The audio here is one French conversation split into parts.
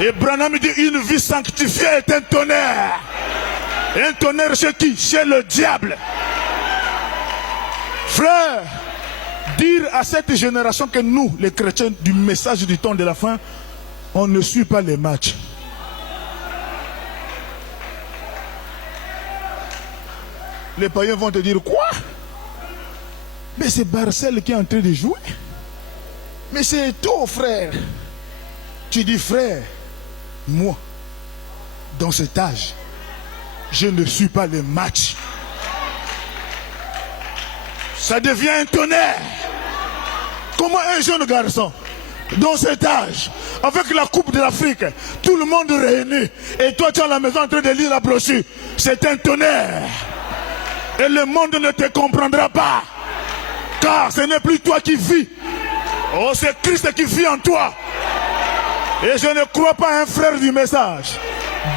Et Branham dit une vie sanctifiée est un tonnerre. Un tonnerre chez qui? Chez le diable. Frère, dire à cette génération que nous, les chrétiens du message du temps de la fin, on ne suit pas les matchs. Les païens vont te dire quoi? Mais c'est Barcel qui est en train de jouer. Mais c'est toi, frère. Tu dis, frère, moi, dans cet âge, je ne suis pas les matchs. Ça devient un tonnerre. Comment un jeune garçon, dans cet âge, avec la Coupe de l'Afrique, tout le monde réuni, et toi tu es à la maison en train de lire la brochure, c'est un tonnerre. Et le monde ne te comprendra pas. Car ce n'est plus toi qui vis. Oh, c'est Christ qui vit en toi. Et je ne crois pas à un frère du message.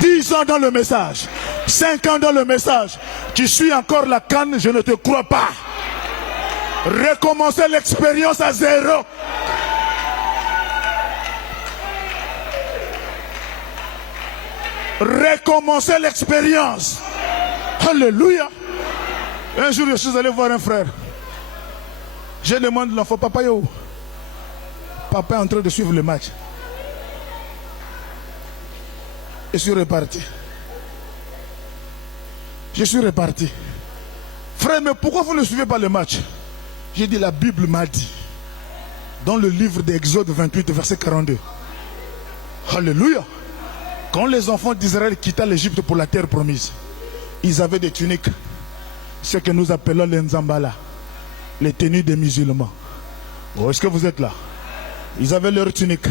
10 ans dans le message. 5 ans dans le message. Tu suis encore la canne, je ne te crois pas. Recommencer l'expérience à zéro. Recommencer l'expérience. Alléluia. Un jour, je suis allé voir un frère. Je demande à l'enfant, papa, yo. Papa est en train de suivre le match. Je suis reparti. Je suis reparti. Frère, mais pourquoi vous ne suivez pas le match? J'ai dit, la Bible m'a dit, dans le livre d'Exode 28, verset 42. Alléluia. Quand les enfants d'Israël quittaient l'Égypte pour la terre promise, ils avaient des tuniques, ce que nous appelons les nzambala, les tenues des musulmans. Oh, est-ce que vous êtes là? Ils avaient leurs tuniques.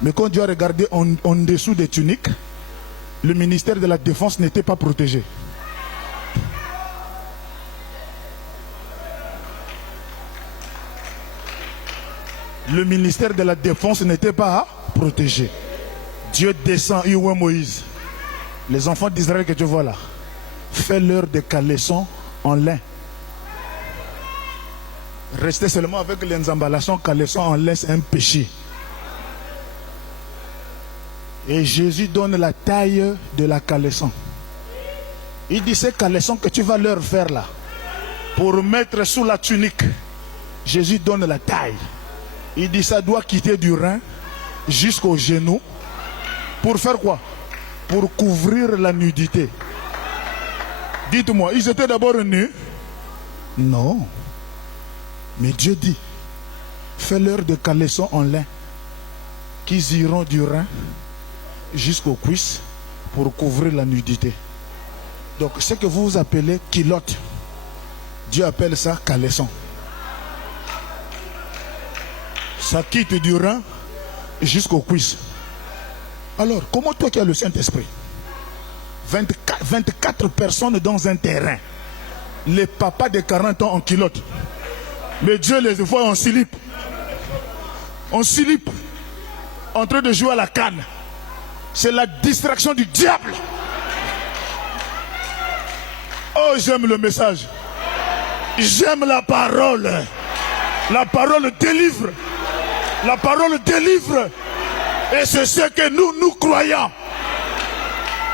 Mais quand Dieu a regardé en dessous des tuniques, le ministère de la Défense n'était pas protégé. Le ministère de la Défense n'était pas protégé. Dieu descend, où est Moïse? Les enfants d'Israël que tu vois là, fais-leur des caleçons en lin. Rester seulement avec les embalations caleçons en lin, c'est un péché. Et Jésus donne la taille de la caleçon. Il dit, ces caleçons que tu vas leur faire là, pour mettre sous la tunique, Jésus donne la taille. Il dit, ça doit quitter du rein jusqu'au genou. Pour faire quoi? Pour couvrir la nudité. Dites-moi, ils étaient d'abord nus? Non. Mais Dieu dit, fais-leur des caleçons en lin, qu'ils iront du rein jusqu'aux cuisses pour couvrir la nudité. Donc ce que vous appelez culotte, Dieu appelle ça caleçon. Ça quitte du rein jusqu'aux cuisses. Alors, comment toi qui as le Saint-Esprit, 24 personnes dans un terrain, les papas de 40 ans en culotte, mais Dieu les voit en slip, en train de jouer à la canne. C'est la distraction du diable. Oh, j'aime le message. J'aime la parole. La parole délivre. La parole délivre. Et c'est ce que nous croyons.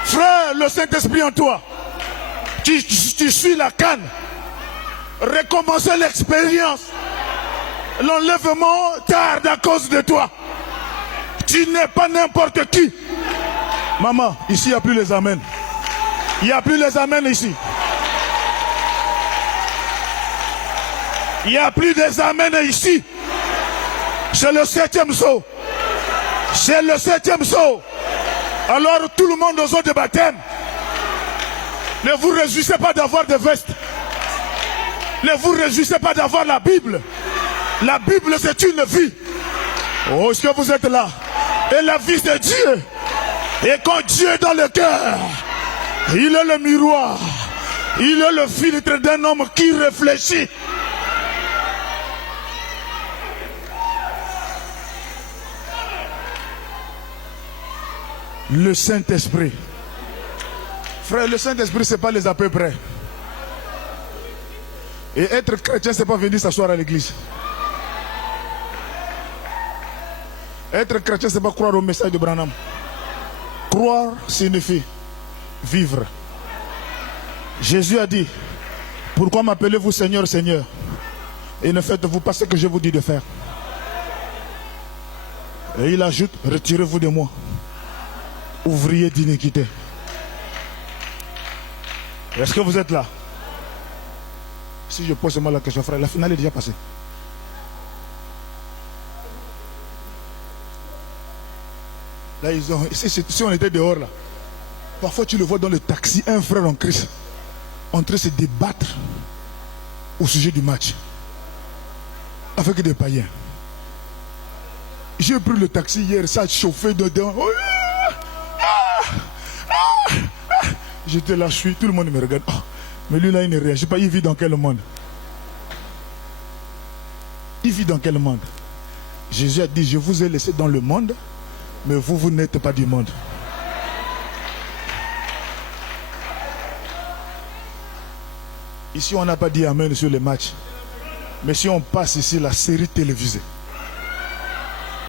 Frère, le Saint-Esprit en toi. Tu suis la canne. Recommencer l'expérience. L'enlèvement tarde à cause de toi. Tu n'es pas n'importe qui. Maman, ici il n'y a plus les amens. Il n'y a plus les amens ici. Il n'y a plus des amens ici. C'est le 7e saut. C'est le 7e saut. Alors tout le monde aux eaux de baptême. Ne vous réjouissez pas d'avoir des vestes. Ne vous réjouissez pas d'avoir la Bible. La Bible c'est une vie. Oh, est-ce que vous êtes là? Et la vie c'est Dieu. Et quand Dieu est dans le cœur, il est le miroir. Il est le filtre d'un homme qui réfléchit. Le Saint-Esprit. Frère, le Saint-Esprit, ce n'est pas les à peu près. Et être chrétien, ce n'est pas venir s'asseoir à l'église. Être chrétien, ce n'est pas croire au message de Branham. Croire signifie vivre. Jésus a dit, pourquoi m'appelez-vous Seigneur, Seigneur, et ne faites-vous pas ce que je vous dis de faire? Et il ajoute, retirez-vous de moi, ouvrier d'iniquité. Est-ce que vous êtes là? Si je pose seulement la question, frère, la finale est déjà passée. Là, si on était dehors, là, parfois tu le vois dans le taxi, un frère en Christ, en train de se débattre au sujet du match avec des païens. J'ai pris le taxi hier, ça a chauffé dedans. J'étais là, je suis, tout le monde me regarde. Oh, mais lui là, il ne réagit pas. Il vit dans quel monde? Il vit dans quel monde? Jésus a dit, je vous ai laissé dans le monde, mais vous n'êtes pas du monde. Ici, on n'a pas dit amen sur les matchs. Mais si on passe ici la série télévisée,